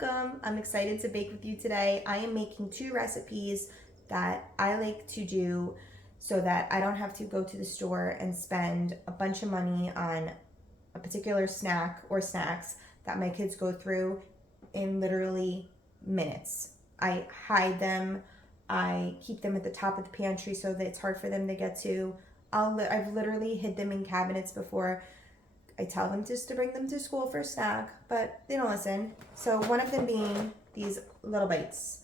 welcome. I'm excited to bake with you today. I am making 2 recipes that I like to do so that I don't have to go to the store and spend a bunch of money on a particular snack or snacks that my kids go through in literally minutes. I hide them, I keep them at the top of the pantry so that it's hard for them to get to. I've literally hid them in cabinets before. I tell them just to bring them to school for a snack, but they don't listen. So one of them being these little bites.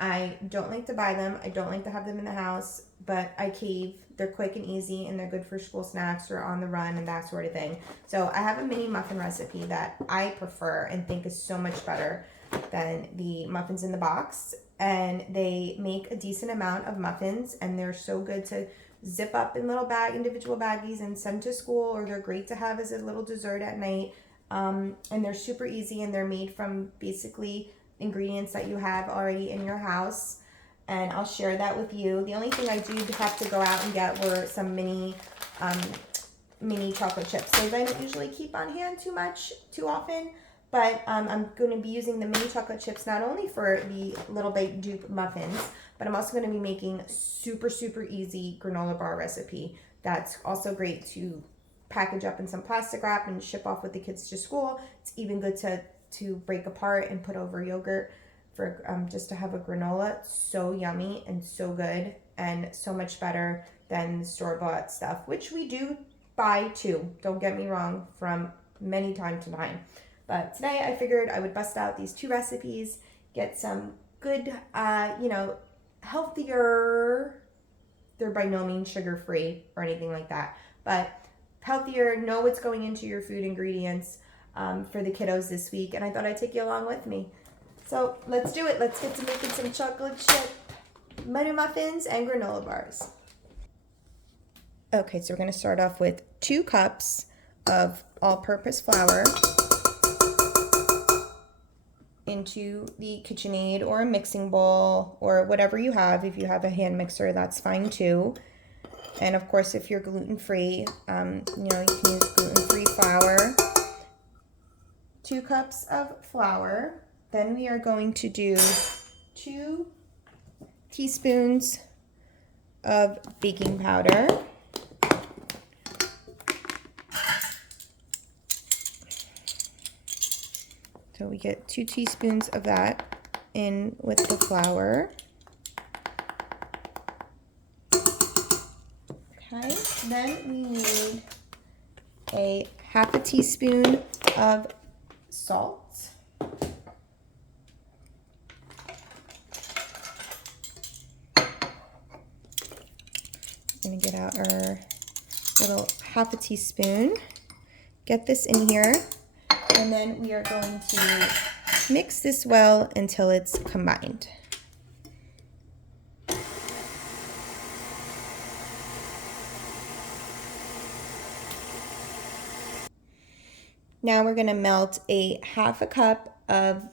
I don't like to buy them. I don't like to have them in the house, but I cave. They're quick and easy, and they're good for school snacks or on the run and that sort of thing. So I have a mini muffin recipe that I prefer and think is so much better than the muffins in the box. And they make a decent amount of muffins, and they're so good to zip up in little individual baggies and send to school, or they're great to have as a little dessert at night. And they're super easy, and they're made from basically ingredients that you have already in your house. And I'll share that with you. The only thing I do have to go out and get were some mini chocolate chips. Those I don't usually keep on hand too often. But I'm going to be using the mini chocolate chips not only for the Little Bite Dupe muffins, but I'm also going to be making super easy granola bar recipe. That's also great to package up in some plastic wrap and ship off with the kids to school. It's even good to break apart and put over yogurt for just to have a granola. It's so yummy and so good and so much better than the store-bought stuff, which we do buy too. Don't get me wrong, from many time to time. But today I figured I would bust out these 2 recipes, get some good, healthier, they're by no means sugar-free or anything like that, but healthier, know what's going into your food ingredients for the kiddos this week, and I thought I'd take you along with me. So let's do it. Let's get to making some chocolate chip mini muffins and granola bars. Okay, so we're going to start off with 2 cups of all-purpose flour into the KitchenAid or a mixing bowl or whatever you have. If you have a hand mixer, that's fine too. And of course, if you're gluten-free, you can use gluten-free flour. 2 cups of flour. Then we are going to do 2 teaspoons of baking powder. So we get 2 teaspoons of that in with the flour. Okay, then we need a half a teaspoon of salt. We're going to get out our little half a teaspoon. Get this in here. And then we are going to mix this well until it's combined. Now we're going to melt a half a cup of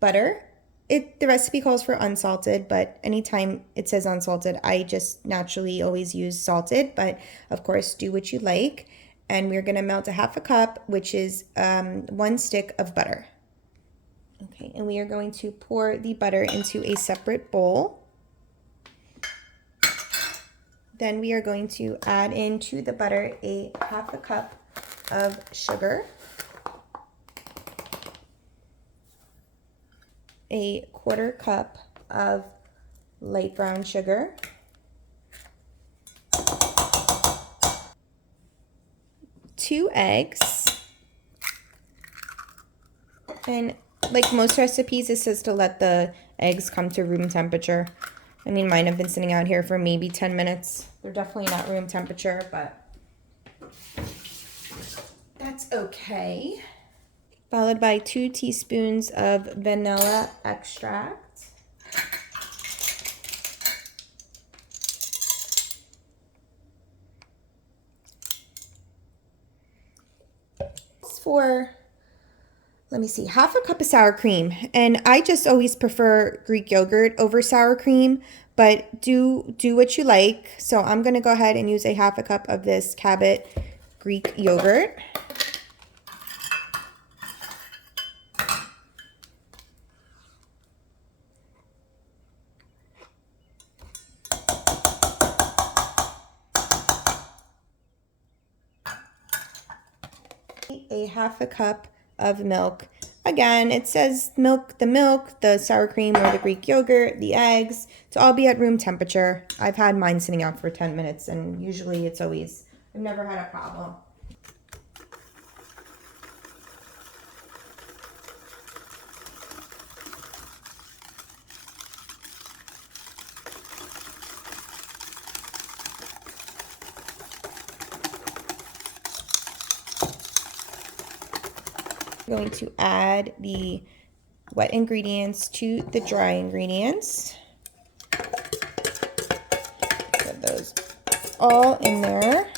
butter. The recipe calls for unsalted, but anytime it says unsalted, I just naturally always use salted, but of course do what you like. And we're going to melt a half a cup, which is 1 stick of butter. Okay, and we are going to pour the butter into a separate bowl. Then we are going to add into the butter a half a cup of sugar, a 1/4 cup of light brown sugar, two eggs, and like most recipes, it says to let the eggs come to room temperature. I mean, mine have been sitting out here for maybe 10 minutes. They're definitely not room temperature, but that's okay. Followed by 2 teaspoons of vanilla extract. For, let me see, half a cup of sour cream. And I just always prefer Greek yogurt over sour cream, but do what you like. So I'm going to go ahead and use a half a cup of this Cabot Greek yogurt. A half a cup of milk. Again, it says milk, the sour cream or the Greek yogurt, the eggs, to all be at room temperature. I've had mine sitting out for 10 minutes and usually I've never had a problem. I'm going to add the wet ingredients to the dry ingredients. Put those all in there.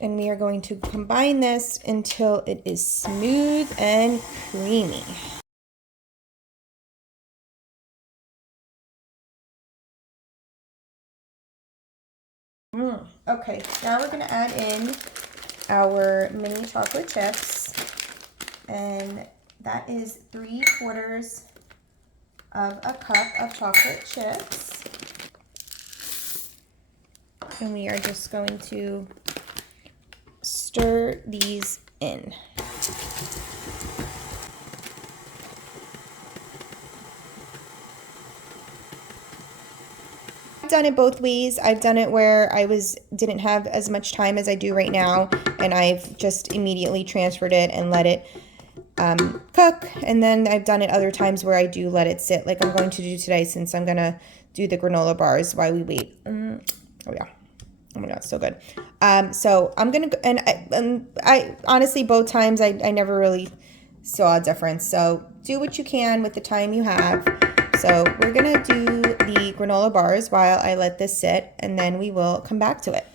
And we are going to combine this until it is smooth and creamy. Okay, now we're going to add in our mini chocolate chips, and that is 3/4 of a cup of chocolate chips. And we are just going to stir these in. I've done it both ways. I've done it where I didn't have as much time as I do right now, and I've just immediately transferred it and let it cook. And then I've done it other times where I do let it sit, like I'm going to do today, since I'm gonna do the granola bars while we wait. Oh yeah. Oh my god, so good. So I'm gonna go, and I honestly both times I never really saw a difference. So do what you can with the time you have. So we're gonna do the granola bars while I let this sit, and then we will come back to it.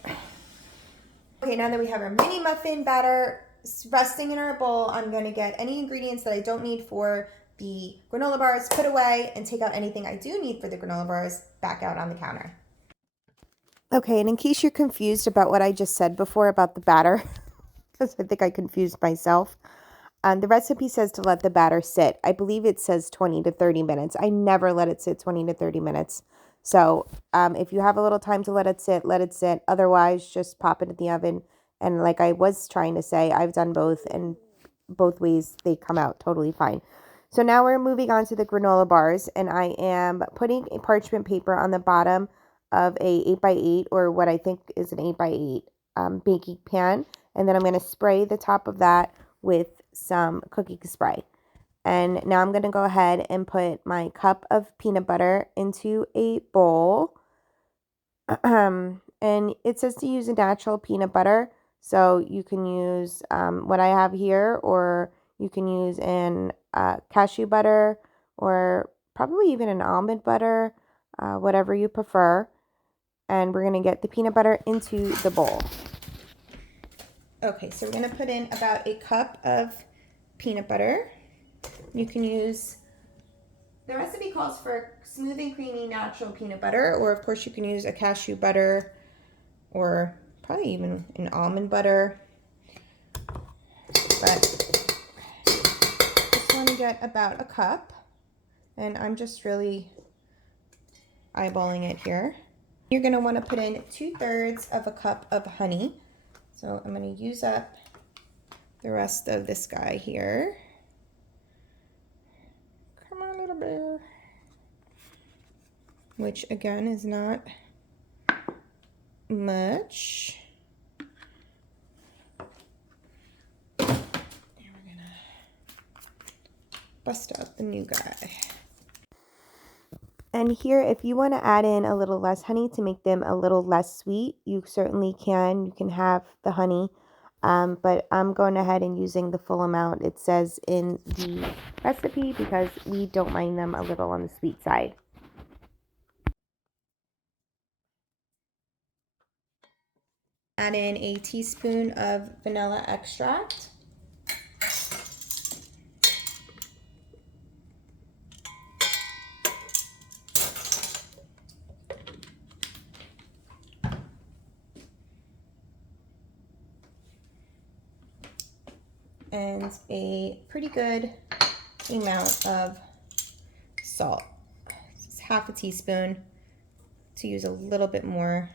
Okay, now that we have our mini muffin batter resting in our bowl, I'm gonna get any ingredients that I don't need for the granola bars put away, and take out anything I do need for the granola bars back out on the counter. Okay, and in case you're confused about what I just said before about the batter, because I think I confused myself, the recipe says to let the batter sit. I believe it says 20 to 30 minutes. I never let it sit 20 to 30 minutes. So if you have a little time to let it sit, let it sit. Otherwise, just pop it in the oven. And like I was trying to say, I've done both, and both ways they come out totally fine. So now we're moving on to the granola bars, and I am putting a parchment paper on the bottom of a 8x8, or what I think is an 8x8 baking pan. And then I'm going to spray the top of that with some cooking spray. And now I'm going to go ahead and put my cup of peanut butter into a bowl. And it says to use a natural peanut butter. So you can use what I have here, or you can use an cashew butter, or probably even an almond butter, whatever you prefer. And we're going to get the peanut butter into the bowl. Okay, so we're going to put in about a cup of peanut butter. You can use, the recipe calls for smooth and creamy natural peanut butter, or of course you can use a cashew butter, or probably even an almond butter. But just want to get about a cup, and I'm just really eyeballing it here. You're going to want to put in 2/3 of a cup of honey. So I'm going to use up the rest of this guy here. Come on, little bear. Which again is not much. And we're going to bust out the new guy. And here, if you want to add in a little less honey to make them a little less sweet, you certainly can. You can have the honey, but I'm going ahead and using the full amount it says in the recipe, because we don't mind them a little on the sweet side. Add in a teaspoon of vanilla extract. And a pretty good amount of salt. It's half a teaspoon, to use a little bit more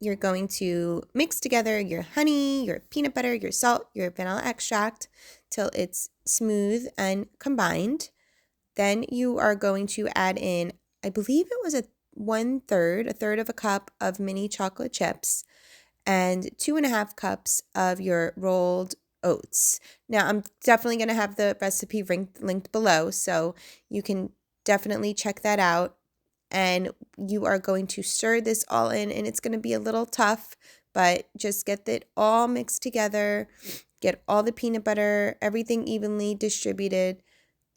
you're going to mix together your honey, your peanut butter, your salt, your vanilla extract till it's smooth and combined. Then you are going to add in, I believe it was a third of a cup of mini chocolate chips and 2.5 cups of your rolled oats. Now, I'm definitely going to have the recipe linked below, so you can definitely check that out. And you are going to stir this all in, and it's going to be a little tough, but just get it all mixed together, get all the peanut butter, everything evenly distributed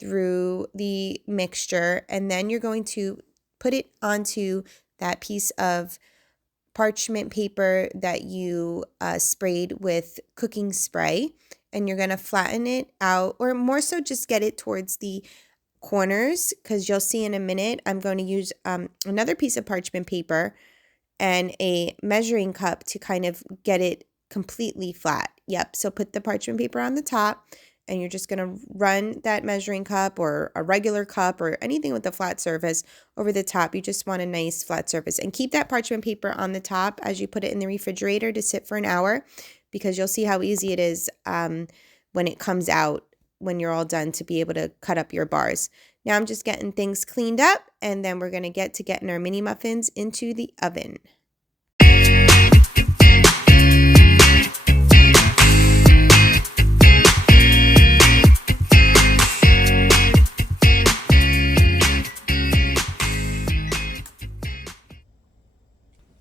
through the mixture, and then you're going to put it onto that piece of parchment paper that you sprayed with cooking spray, and you're going to flatten it out, or more so just get it towards the corners, because you'll see in a minute I'm going to use another piece of parchment paper and a measuring cup to kind of get it completely flat. Yep, so put the parchment paper on the top, and you're just going to run that measuring cup or a regular cup or anything with a flat surface over the top. You just want a nice flat surface, and keep that parchment paper on the top as you put it in the refrigerator to sit for an hour, because you'll see how easy it is when it comes out when you're all done to be able to cut up your bars. Now I'm just getting things cleaned up, and then we're going to get to getting our mini muffins into the oven.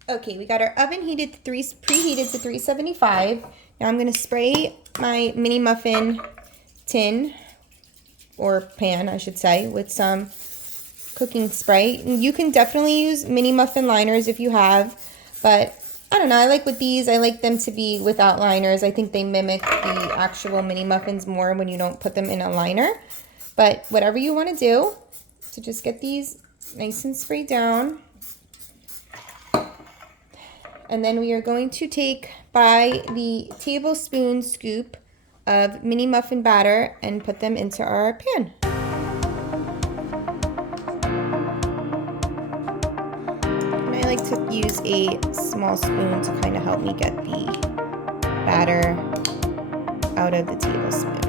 Okay, we got our oven preheated to 375. Now I'm going to spray my mini muffin tin, or pan I should say, with some cooking spray. You can definitely use mini muffin liners if you have, but I don't know, I like with these, I like them to be without liners. I think they mimic the actual mini muffins more when you don't put them in a liner, but whatever you want to do. So just get these nice and sprayed down. And then we are going to take by the tablespoon scoop of mini muffin batter and put them into our pan. And I like to use a small spoon to kind of help me get the batter out of the tablespoon.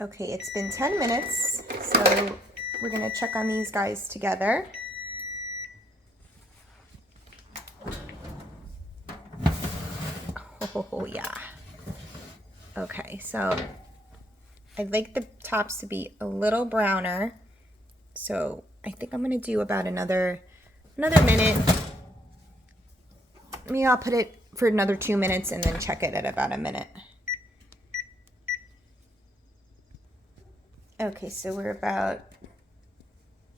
Okay, it's been 10 minutes, so we're going to check on these guys together. Oh, yeah. Okay, so I'd like the tops to be a little browner, so I think I'm going to do about another minute. Maybe I'll put it for another 2 minutes and then check it at about a minute. Okay, so we're about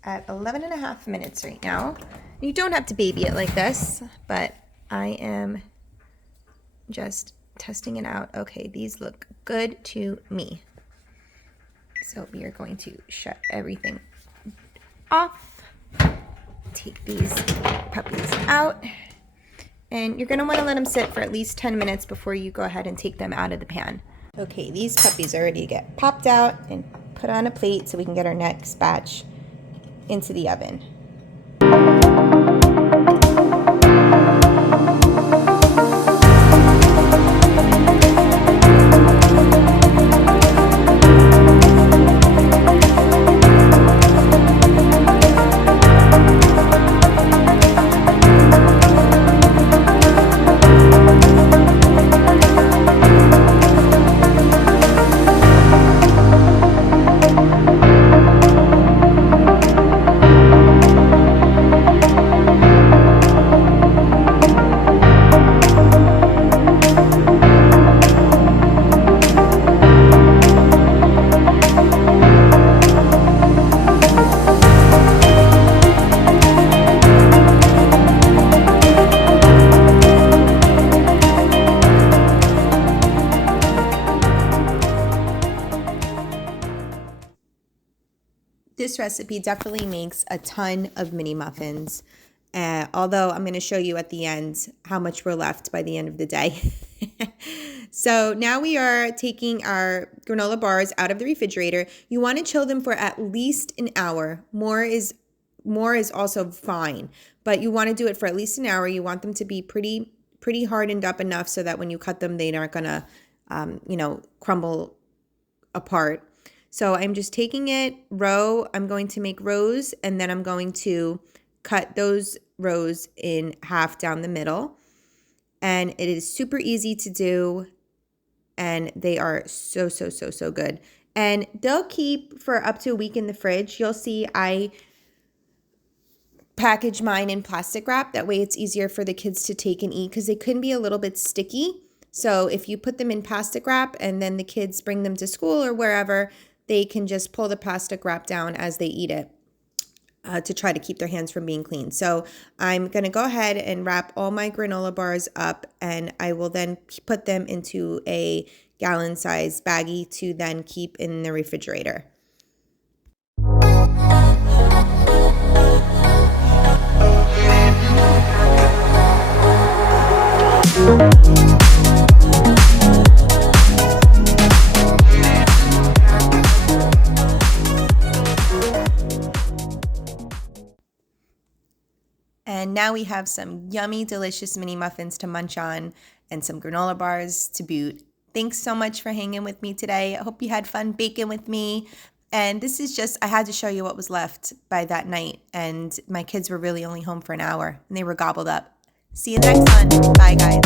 at 11.5 minutes right now. You don't have to baby it like this, but I am just testing it out. Okay, these look good to me. So we are going to shut everything off. Take these puppies out. And you're gonna wanna let them sit for at least 10 minutes before you go ahead and take them out of the pan. Okay, these puppies are ready to get popped out and put on a plate so we can get our next batch into the oven. This recipe definitely makes a ton of mini muffins. Although I'm going to show you at the end how much we're left by the end of the day. So now we are taking our granola bars out of the refrigerator. You want to chill them for at least an hour. More is also fine, but you want to do it for at least an hour. You want them to be pretty hardened up enough so that when you cut them, they aren't going to, crumble apart. So I'm just taking it row. I'm going to make rows, and then I'm going to cut those rows in half down the middle. And it is super easy to do, and they are so good. And they'll keep for up to a week in the fridge. You'll see I package mine in plastic wrap. That way it's easier for the kids to take and eat because they can be a little bit sticky. So if you put them in plastic wrap and then the kids bring them to school or wherever, they can just pull the plastic wrap down as they eat it to try to keep their hands from being clean. So I'm going to go ahead and wrap all my granola bars up, and I will then put them into a gallon size baggie to then keep in the refrigerator. And now we have some yummy, delicious mini muffins to munch on and some granola bars to boot. Thanks so much for hanging with me today. I hope you had fun baking with me. And this is just, I had to show you what was left by that night. And my kids were really only home for an hour and they were gobbled up. See you next one. Bye, guys.